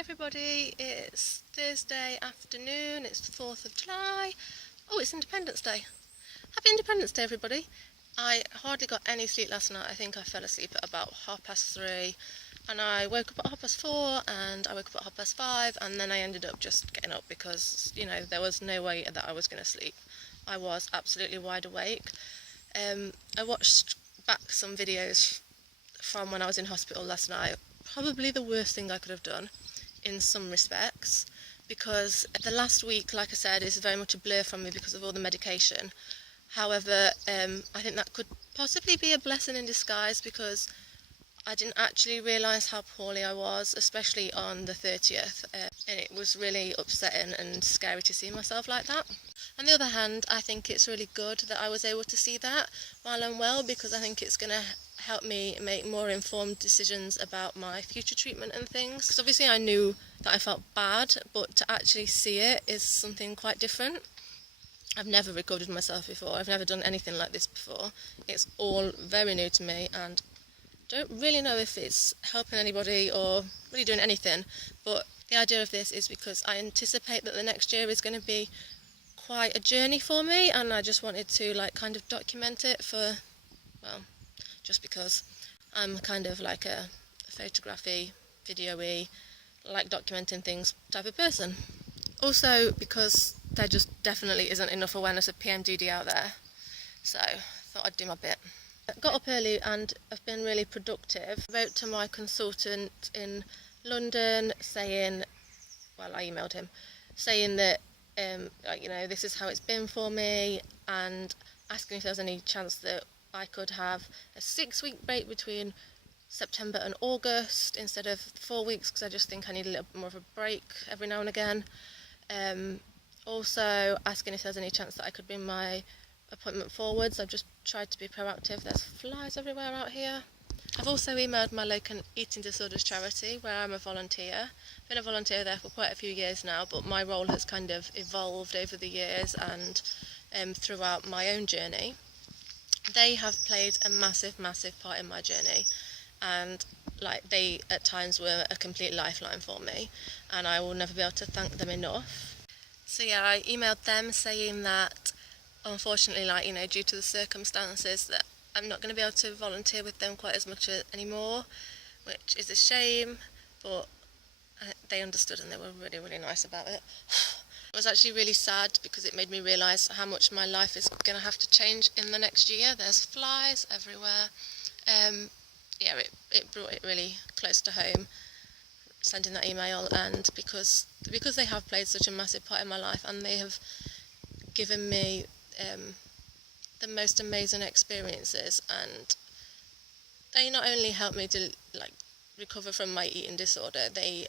everybody, it's Thursday afternoon, it's the 4th of July. Oh, it's Independence Day. Happy Independence Day, everybody. I hardly got any sleep last night. I think I fell asleep at about 3:30, and I woke up at 4:30, and I woke up at 5:30, and then I ended up just getting up because, you know, there was no way that I was going to sleep. I was absolutely wide awake. I watched back some videos from when I was in hospital last night. Probably the worst thing I could have done in some respects, because the last week, like I said, is very much a blur from me because of all the medication. However, I think that could possibly be a blessing in disguise, because I didn't actually realise how poorly I was, especially on the 30th, and it was really upsetting and scary to see myself like that. On the other hand, I think it's really good that I was able to see that while I'm well, because I think it's going to help me make more informed decisions about my future treatment and things. Because obviously I knew that I felt bad, but to actually see it is something quite different. I've never recorded myself before, I've never done anything like this before. It's all very new to me, and don't really know if it's helping anybody or really doing anything, but the idea of this is because I anticipate that the next year is going to be quite a journey for me, and I just wanted to kind of document it for, well, just because I'm kind of like a photography, video-y, like documenting things type of person. Also because there just definitely isn't enough awareness of PMDD out there, so thought I'd do my bit. I got up early and I've been really productive. I wrote to my consultant in London saying, well, I emailed him, saying that this is how it's been for me, and asking if there was any chance that I could have a 6-week break between September and August instead of 4 weeks, because I just think I need a little bit more of a break every now and again. Also asking if there's any chance that I could bring my appointment forwards. I've just tried to be proactive. There's flies everywhere out here. I've also emailed my local eating disorders charity where I'm a volunteer. I've been a volunteer there for quite a few years now, but my role has kind of evolved over the years and throughout my own journey. They have played a massive part in my journey, and they at times were a complete lifeline for me, and I will never be able to thank them enough. So yeah, I emailed them saying that unfortunately, due to the circumstances, that I'm not going to be able to volunteer with them quite as much anymore, which is a shame, but they understood and they were really nice about it. It was actually really sad because it made me realise how much my life is going to have to change in the next year. There's flies everywhere. It brought it really close to home, sending that email, and because they have played such a massive part in my life, and they have given me the most amazing experiences, and they not only helped me to recover from my eating disorder, they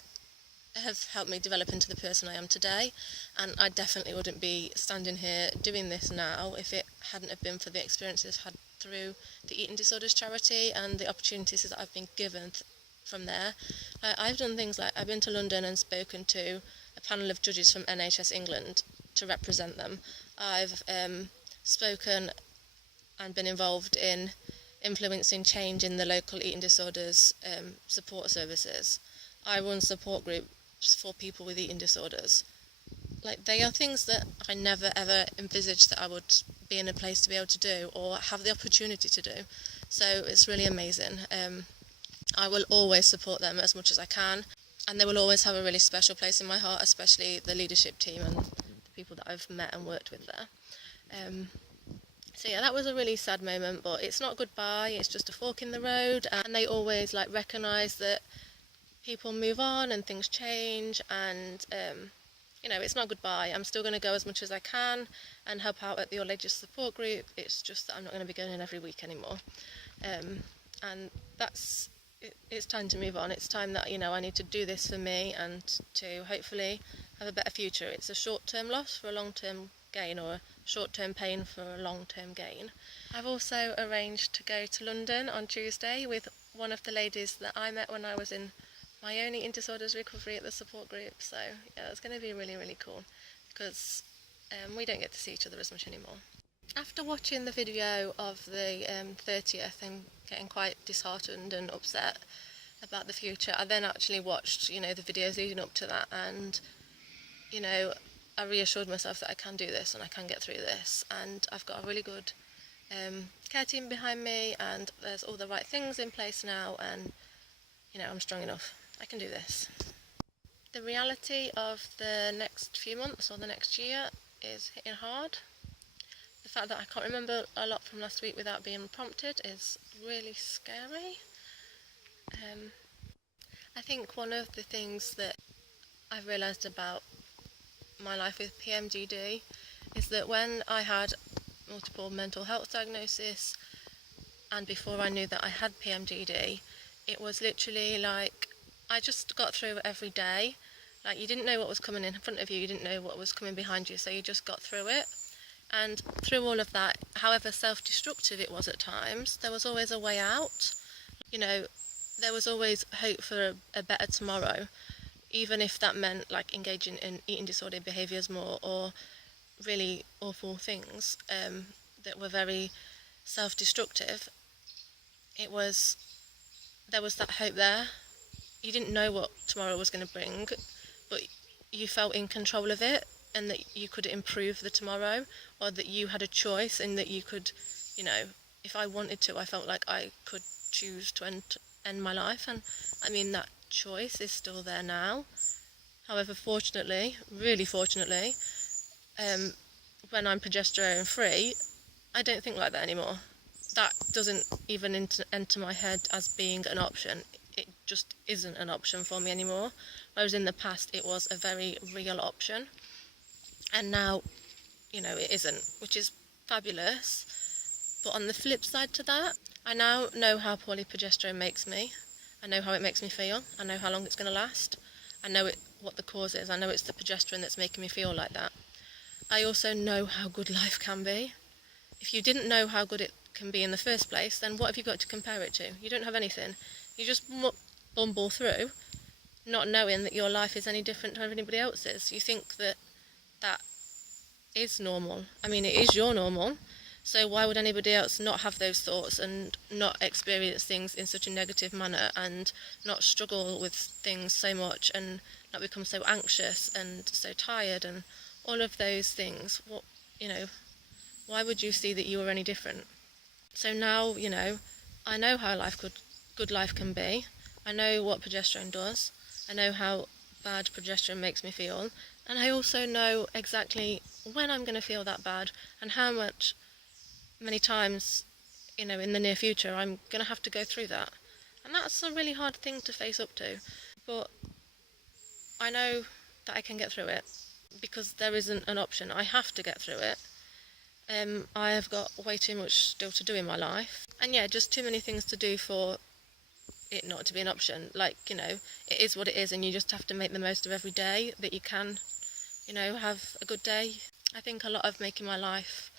have helped me develop into the person I am today, and I definitely wouldn't be standing here doing this now if it hadn't have been for the experiences I've had through the eating disorders charity and the opportunities that I've been given from there. I've done things like I've been to London and spoken to a panel of judges from NHS England to represent them. I've spoken and been involved in influencing change in the local eating disorders support services. I run support groups for people with eating disorders. They are things that I never ever envisaged that I would be in a place to be able to do or have the opportunity to do. So it's really amazing. I will always support them as much as I can, and they will always have a really special place in my heart, especially the leadership team and the people that I've met and worked with there. So yeah, that was a really sad moment, but it's not goodbye, it's just a fork in the road, and they always recognise that people move on and things change, and it's not goodbye. I'm still going to go as much as I can and help out at the All Ages support group. It's just that I'm not going to be going in every week anymore, and it's time to move on. It's time that I need to do this for me and to hopefully have a better future. It's a short-term loss for a long-term gain, or a short-term pain for a long-term gain. I've also arranged to go to London on Tuesday with one of the ladies that I met when I was in my own eating disorders recovery at the support group. So yeah, it's going to be really cool, because we don't get to see each other as much anymore. After watching the video of the 30th and getting quite disheartened and upset, about the future. I then actually watched, you know, the videos leading up to that, and, you know, I reassured myself that I can do this and I can get through this, and I've got a really good care team behind me, and there's all the right things in place now, and, you know, I'm strong enough. I can do this. The reality of the next few months or the next year is hitting hard. The fact that I can't remember a lot from last week without being prompted is really scary. I think one of the things that I've realised about my life with PMDD is that when I had multiple mental health diagnosis and before I knew that I had PMDD, it was literally like I just got through it every day. Like, you didn't know what was coming in front of you, you didn't know what was coming behind you, so you just got through it. And through all of that, however self-destructive it was at times, there was always a way out. You know, there was always hope for a better tomorrow, even if that meant like engaging in eating disordered behaviours more, or really awful things that were very self-destructive. There was that hope there. You didn't know what tomorrow was going to bring, but you felt in control of it, and that you could improve the tomorrow, or that you had a choice, and that you could, you know, if I wanted to, I felt like I could choose to end my life. And I mean, that choice is still there now. However, fortunately, really fortunately, when I'm progesterone free, I don't think like that anymore. That doesn't even enter my head as being an option. It just isn't an option for me anymore. Whereas in the past, it was a very real option. And now, you know, it isn't, which is fabulous. But on the flip side to that, I now know how poorly progesterone makes me. I know how it makes me feel. I know how long it's going to last. I know what the cause is. I know it's the progesterone that's making me feel like that. I also know how good life can be. If you didn't know how good it can be in the first place, then what have you got to compare it to? You don't have anything. You just bumble through, not knowing that your life is any different to anybody else's. You think that is normal. I mean, it is your normal. So why would anybody else not have those thoughts and not experience things in such a negative manner, and not struggle with things so much, and not become so anxious and so tired and all of those things? What, you know, why would you see that you were any different? So now, you know, I know how good life can be. I know what progesterone does. I know how bad progesterone makes me feel. And I also know exactly when I'm going to feel that bad, and how many times, you know, in the near future I'm going to have to go through that. And that's a really hard thing to face up to. But I know that I can get through it, because there isn't an option. I have to get through it. I have got way too much still to do in my life. And yeah, just too many things to do for it not to be an option. Like, you know, it is what it is, and you just have to make the most of every day that you can, you know, have a good day. I think a lot of making my life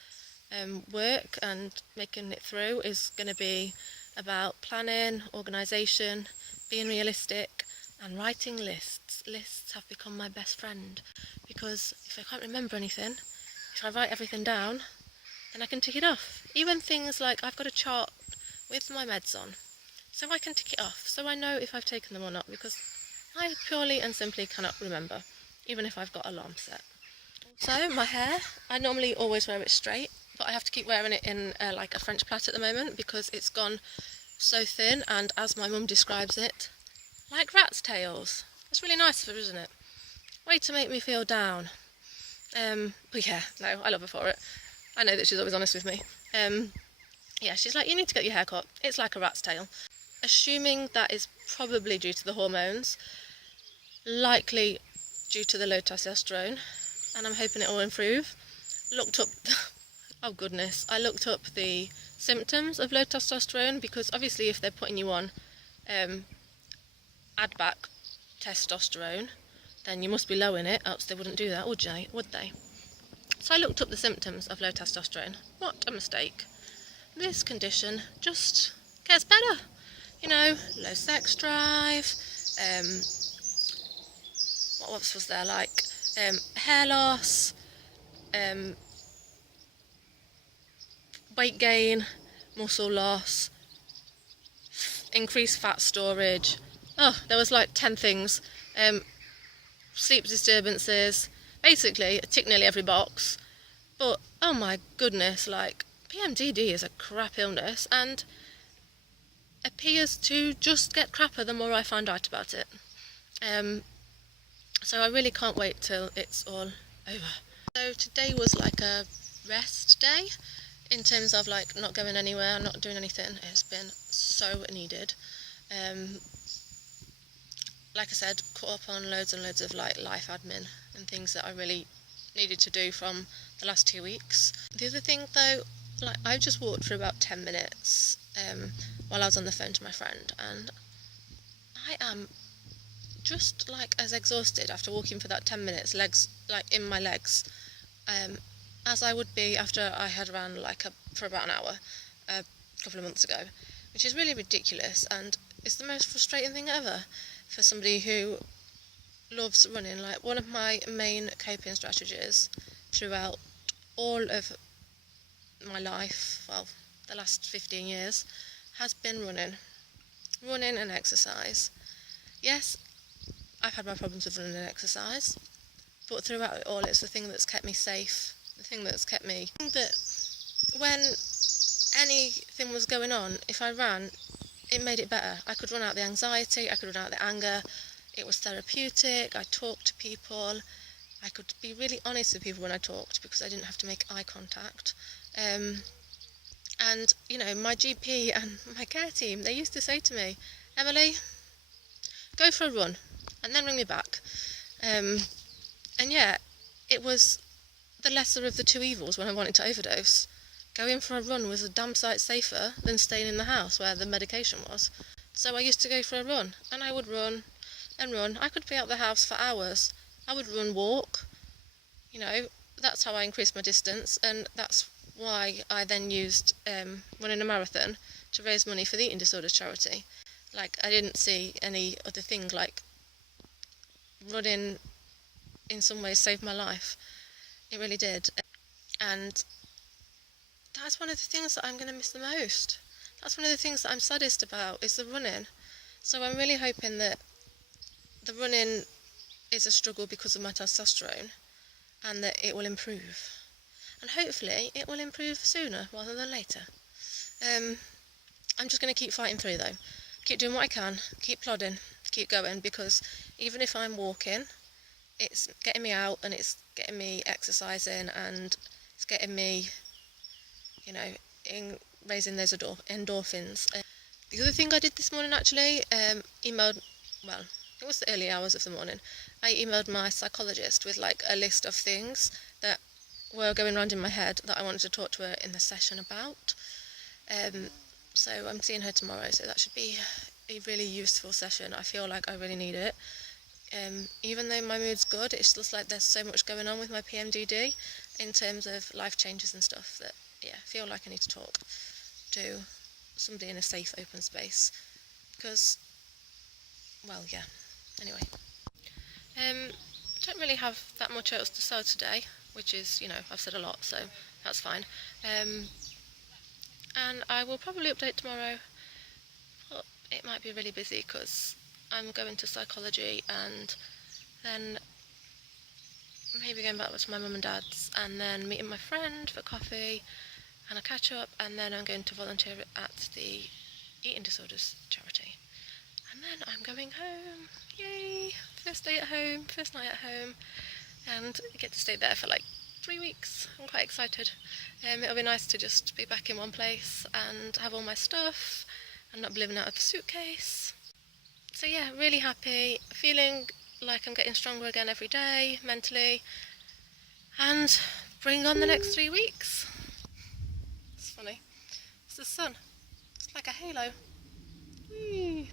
work and making it through is going to be about planning, organisation, being realistic, and writing lists. Lists have become my best friend, because if I can't remember anything, if I write everything down, then I can tick it off. Even things like, I've got a chart with my meds on, so I can tick it off, so I know if I've taken them or not, because I purely and simply cannot remember, even if I've got alarm set. So my hair, I normally always wear it straight, but I have to keep wearing it in like a French plait at the moment, because it's gone so thin, and as my mum describes it, like rat's tails. It's really nice of her, isn't it? Way to make me feel down. But yeah, no, I love her for it. I know that she's always honest with me. Yeah, she's like, you need to get your hair cut. It's like a rat's tail. Assuming that is probably due to the hormones, likely due to the low testosterone, and I'm hoping it will improve. Looked up, oh goodness, I looked up the symptoms of low testosterone, because obviously if they're putting you on add back testosterone, then you must be low in it, else they wouldn't do that, would they? So I looked up the symptoms of low testosterone. What a mistake. This condition just gets better. You know, low sex drive, what else was there, like hair loss, weight gain, muscle loss, increased fat storage, Oh, there was like 10 things. Sleep disturbances, basically I tick nearly every box. But oh my goodness, like PMDD is a crap illness and appears to just get crapper the more I find out about it. Um, so I really can't wait till it's all over. So today was like a rest day in terms of like not going anywhere, not doing anything. It's been so needed. Like I said, caught up on loads and loads of like life admin and things that I really needed to do from the last 2 weeks. The other thing though, like I just walked for about 10 minutes while I was on the phone to my friend, and I am just like as exhausted after walking for that 10 minutes, legs like in my legs, as I would be after I had ran like for about an hour a couple of months ago, which is really ridiculous and it's the most frustrating thing ever for somebody who loves running. Like one of my main coping strategies throughout all of my life, well, the last 15 years, has been running and exercise. Yes, I've had my problems with running and exercise, but throughout it all, it's the thing that's kept me safe, the thing that's kept me. That when anything was going on, if I ran, it made it better. I could run out the anxiety, I could run out the anger. It was therapeutic. I talked to people. I could be really honest with people when I talked because I didn't have to make eye contact. And, you know, my GP and my care team, they used to say to me, Emily, go for a run and then ring me back. And yeah, it was the lesser of the two evils when I wanted to overdose. Going for a run was a damn sight safer than staying in the house where the medication was. So I used to go for a run, and I would run and run. I could be out the house for hours. I would walk, you know, that's how I increased my distance, and that's why I then used running a marathon to raise money for the eating disorders charity. Like, I didn't see any other thing like running in some ways saved my life. It really did. And that's one of the things that I'm going to miss the most. That's one of the things that I'm saddest about, is the running. So I'm really hoping that the running is a struggle because of my testosterone and that it will improve. And hopefully it will improve sooner rather than later. I'm just going to keep fighting through though. Keep doing what I can, keep plodding, keep going, because even if I'm walking, it's getting me out and it's getting me exercising and it's getting me, you know, in raising those endorphins. The other thing I did this morning actually, emailed, well, it was the early hours of the morning, I emailed my psychologist with like a list of things that were going around in my head that I wanted to talk to her in the session about. So I'm seeing her tomorrow, so that should be a really useful session. I feel like I really need it. Even though my mood's good, it's just like there's so much going on with my PMDD in terms of life changes and stuff that, yeah, I feel like I need to talk to somebody in a safe, open space. Because, well, yeah. Anyway. Don't really have that much else to say today, which is, you know, I've said a lot, so that's fine. And I will probably update tomorrow, but it might be really busy because I'm going to psychology and then maybe going back to my mum and dad's and then meeting my friend for coffee and a catch up, and then I'm going to volunteer at the eating disorders charity. And then I'm going home. Yay! First day at home, first night at home, and I get to stay there for like 3 weeks. I'm quite excited. It'll be nice to just be back in one place and have all my stuff and not be living out of the suitcase. So yeah, really happy, feeling like I'm getting stronger again every day, mentally, and bring on the next 3 weeks. It's funny. It's the sun. It's like a halo. Whee!